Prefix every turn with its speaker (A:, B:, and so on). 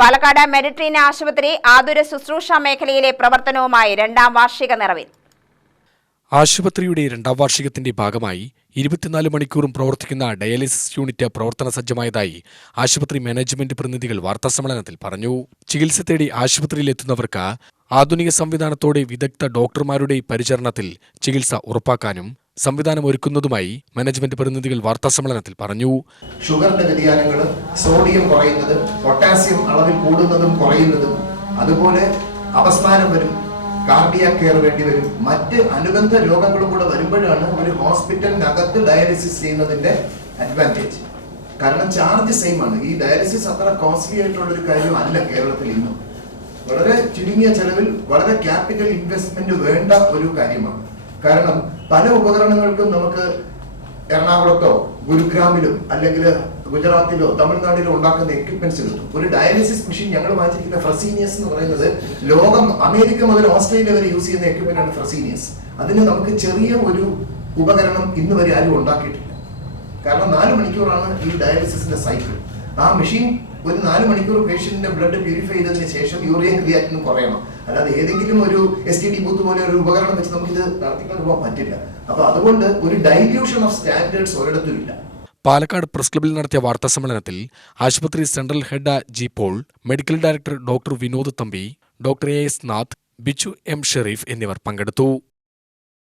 A: പാലക്കാട് മെഡിട്രീന ആശുപത്രി ആതുര ശുശ്രൂഷ മേഖലയിലെ പ്രവർത്തനവുമായി രണ്ടാം വാർഷിക നിറവിൽ.
B: ആശുപത്രിയുടെ രണ്ടാം വാർഷികത്തിന്റെ ഭാഗമായി ഇരുപത്തിനാല് മണിക്കൂറും പ്രവർത്തിക്കുന്ന ഡയാലിസിസ് യൂണിറ്റ് പ്രവർത്തന സജ്ജമായതായി ആശുപത്രി മാനേജ്മെന്റ് പ്രതിനിധികൾ വാർത്താസമ്മേളനത്തിൽ പറഞ്ഞു. ചികിത്സ തേടി ആശുപത്രിയിലെത്തുന്നവർക്ക് ആധുനിക സംവിധാനത്തോടെ വിദഗ്ധ ഡോക്ടർമാരുടെ പരിചരണത്തിൽ ചികിത്സ ഉറപ്പാക്കാനും സംവിധാനം ഒരുക്കുന്നതുമായി മാനേജ്മെന്റ് പ്രതിനിധികൾ വാർത്താസമ്മേളനത്തിൽ പറഞ്ഞു.
C: ഷുഗറിന്റെ വ്യതിയാനങ്ങൾ സോഡിയം കുറയുന്നത് പൊട്ടാസ്യം അളവിൽ കൂടുന്നതും കുറയുന്നതും അതുപോലെ അപസ്മാരം വരും കാർഡിയ കെയർ വേണ്ടി വരും. മറ്റ് അനുബന്ധ രോഗങ്ങളും കൂടെ വരുമ്പോഴാണ് ഒരു ഹോസ്പിറ്റലിനകത്ത് ഡയാലിസിസ് ചെയ്യുന്നതിന്റെ അഡ്വാന്റേജ് കാരണം ചാർജ് സെയിം ആണ്. ഈ ഡയാലിസിസ് അത്ര കോസ്റ്റ്ലി ആയിട്ടുള്ള ഒരു കാര്യം അല്ല കേരളത്തിൽ ഇന്നും. വളരെ ചുരുങ്ങിയ ചെലവിൽ വളരെ ക്യാപിറ്റൽ ഇൻവെസ്റ്റ്മെന്റ് വേണ്ട ഒരു കാര്യമാണ്. കാരണം പല ഉപകരണങ്ങൾക്കും നമുക്ക് എറണാകുളത്തോ ഗുരുഗ്രാമിലും അല്ലെങ്കിൽ ഗുജറാത്തിലോ തമിഴ്നാട്ടിലോ ഉണ്ടാക്കുന്ന എക്യുപ്മെന്റ്സ് കിട്ടും. ഒരു ഡയാലിസിസ് മെഷീൻ ഞങ്ങൾ വാങ്ങിച്ചിരിക്കുന്ന ഫ്രസീനിയസ് എന്ന് പറയുന്നത് ലോകം അമേരിക്ക മുതൽ ഓസ്ട്രേലിയ വരെ യൂസ് ചെയ്യുന്ന എക്യുപ്മെന്റ് ആണ് ഫ്രസീനിയസ് അതിന് നമുക്ക് ചെറിയ ഒരു ഉപകരണം ഇന്ന് വരെ ആരും ഉണ്ടാക്കിയിട്ടില്ല. കാരണം നാല് മണിക്കൂറാണ് ഈ ഡയാലിസിസിന്റെ സൈക്കിൾ ആ മെഷീൻ ഒരു നാല് മണിക്കൂർ പേഷ്യന്റിന്റെ ബ്ലഡ് പ്യൂരിഫൈ ചെയ്തതിന് ശേഷം യൂറിയ ക്രിയാറ്റിന് കുറയണം. അല്ലാതെ ഏതെങ്കിലും ഒരു എസ് ടി ഡി ബൂത്ത് പോലെ ഒരു ഉപകരണം വെച്ച് ഇത് നടത്തിക്കൊണ്ട് പോകാൻ പറ്റില്ല. അപ്പൊ അതുകൊണ്ട് ഒരു ഡൈല്യൂഷൻ ഓഫ് സ്റ്റാൻഡേർഡ്സ് ഒരിടത്തും ഇല്ല.
B: പാലക്കാട് പ്രസ് ക്ലബിൽ നടത്തിയ വാർത്താ സമ്മേളനത്തിൽ ആശുപത്രി central head G Paul medical director doctor Vinod Thampi doctor A S Nath Bichu M Sherif എന്നിവർ പങ്കെടുത്തു.